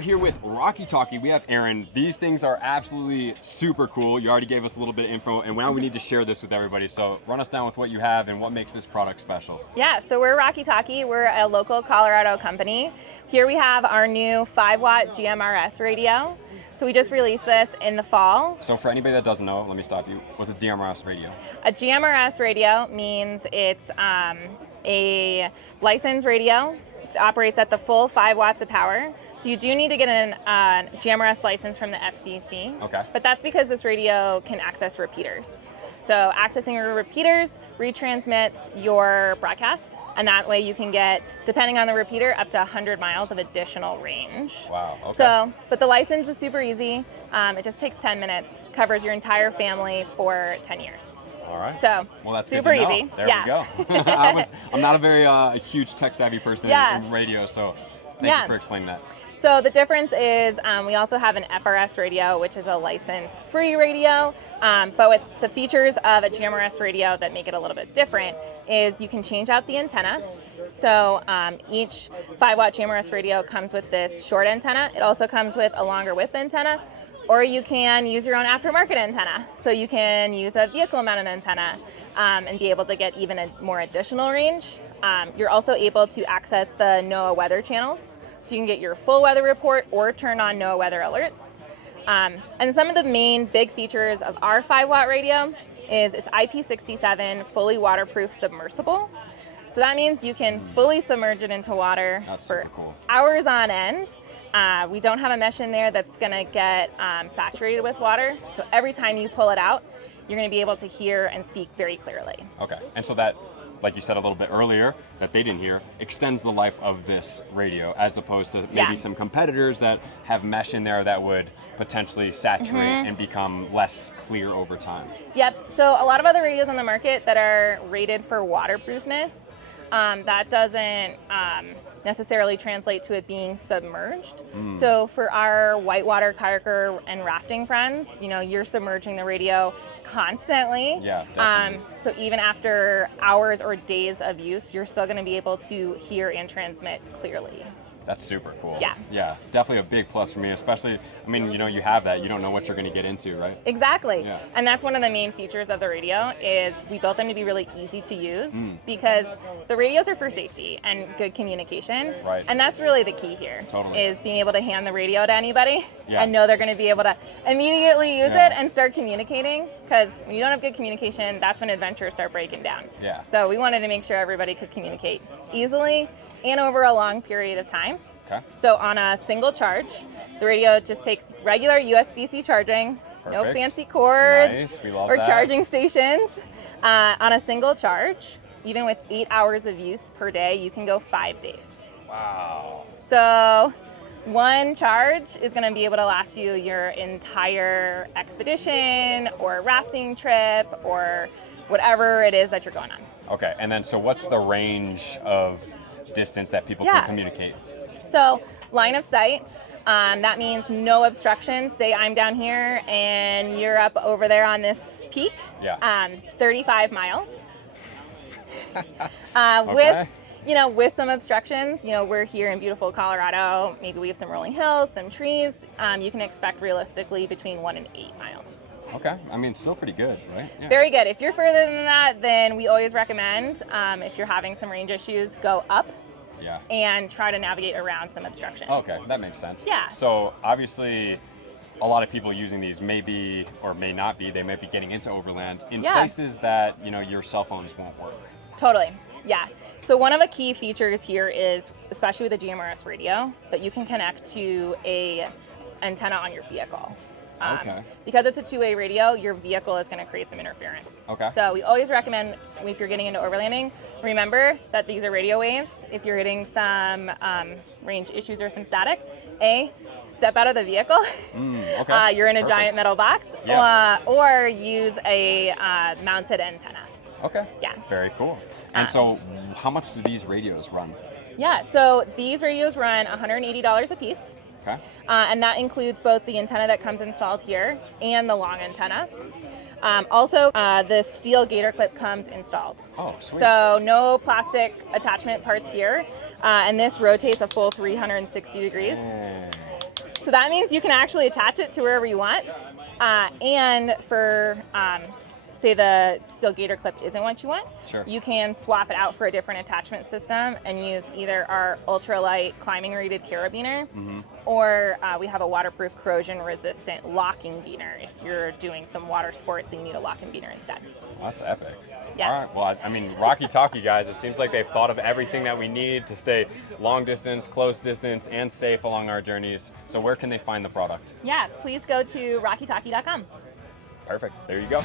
are here with Rocky Talkie. We have Aaron. These things are absolutely super cool. You already gave us a little bit of info, and now we need to share this with everybody. So run us down with what you have and what makes this product special. Yeah, so we're Rocky Talkie. We're a local Colorado company. Here we have our new 5-watt GMRS radio. So we just released this in the fall. So for anybody that doesn't know, let me stop you. What's a DMRS radio? A GMRS radio means it's a licensed radio. It operates at the full 5 watts of power. So you do need to get a GMRS license from the FCC. Okay. But that's because this radio can access repeaters. So accessing your repeaters retransmits your broadcast, and that way you can get, depending on the repeater, up to 100 miles of additional range. Wow, okay. So, but the license is super easy. It just takes 10 minutes, covers your entire family for 10 years. All right. So, well, that's super good to know. easy. There Yeah. we go. I'm not a very huge tech-savvy person in radio, so thank you for explaining that. So the difference is we also have an FRS radio, which is a license-free radio, but with the features of a GMRS radio that make it a little bit different is you can change out the antenna. So each 5-watt GMRS radio comes with this short antenna. It also comes with a longer width antenna, or you can use your own aftermarket antenna. So you can use a vehicle-mounted antenna and be able to get even a more additional range. You're also able to access the NOAA weather channels. So you can get your full weather report or turn on NOAA weather alerts. And some of the main big features of our 5-watt radio is it's IP67 fully waterproof submersible. So that means you can fully submerge it into water for hours on end. We don't have a mesh in there that's going to get saturated with water. So every time you pull it out, you're going to be able to hear and speak very clearly. Okay, and so that, like you said a little bit earlier, that they didn't hear, extends the life of this radio, as opposed to maybe some competitors that have mesh in there that would potentially saturate and become less clear over time. Yep, so a lot of other radios on the market that are rated for waterproofness, that doesn't necessarily translate to it being submerged. So for our whitewater kayaker and rafting friends, you know, you're submerging the radio constantly. Yeah, definitely. So even after hours or days of use, you're still going to be able to hear and transmit clearly. That's super cool. Yeah. Yeah, definitely a big plus for me, especially, I mean, you know, you have that, you don't know what you're going to get into, right? Exactly. Yeah. And that's one of the main features of the radio is we built them to be really easy to use because the radios are for safety and good communication. Right. And that's really the key here. Totally. Is being able to hand the radio to anybody and know they're going to be able to immediately use it and start communicating, because when you don't have good communication, that's when adventures start breaking down. Yeah. So we wanted to make sure everybody could communicate easily and over a long period of time. Okay. So on a single charge, the radio just takes regular USB-C charging, no fancy cords or charging stations. On a single charge, even with 8 hours of use per day, you can go 5 days. Wow. So one charge is going to be able to last you your entire expedition or rafting trip or whatever it is that you're going on. Okay, and then so what's the range of distance that people can communicate? So line of sight, that means no obstructions. Say I'm down here and you're up over there on this peak, 35 miles. With some obstructions, we're here in beautiful Colorado. Maybe we have some rolling hills, some trees. You can expect realistically between 1 and 8 miles. Okay, I mean, still pretty good, right? Yeah. Very good. If you're further than that, then we always recommend, if you're having some range issues, go up. And try to navigate around some obstructions. Okay, that makes sense. Yeah. So obviously, a lot of people using these may be, or may not be, they might be getting into overland in places that, your cell phones won't work. Totally, yeah. So one of the key features here is, especially with the GMRS radio, that you can connect to a antenna on your vehicle. Because it's a two-way radio, your vehicle is going to create some interference. So we always recommend, if you're getting into overlanding, remember that these are radio waves. If you're getting some range issues or some static, step out of the vehicle. You're in a giant metal box, or use a mounted antenna. Okay. Yeah. Very cool. And so how much do these radios run? Yeah, so these radios run $180 a piece. Okay. And that includes both the antenna that comes installed here and the long antenna. Also, the steel gator clip comes installed. Oh, sweet. So no plastic attachment parts here. And this rotates a full 360 degrees. So that means you can actually attach it to wherever you want. And for, say the steel gator clip isn't what you want, sure. you can swap it out for a different attachment system and use either our ultralight climbing rated carabiner, or we have a waterproof corrosion resistant locking beaner if you're doing some water sports and you need a locking beaner instead. Well, that's epic. Yeah. All right. Well, I mean, Rocky Talkie, guys, it seems like they've thought of everything that we need to stay long distance, close distance, and safe along our journeys. So where can they find the product? Yeah, please go to rockytalkie.com. Perfect. There you go.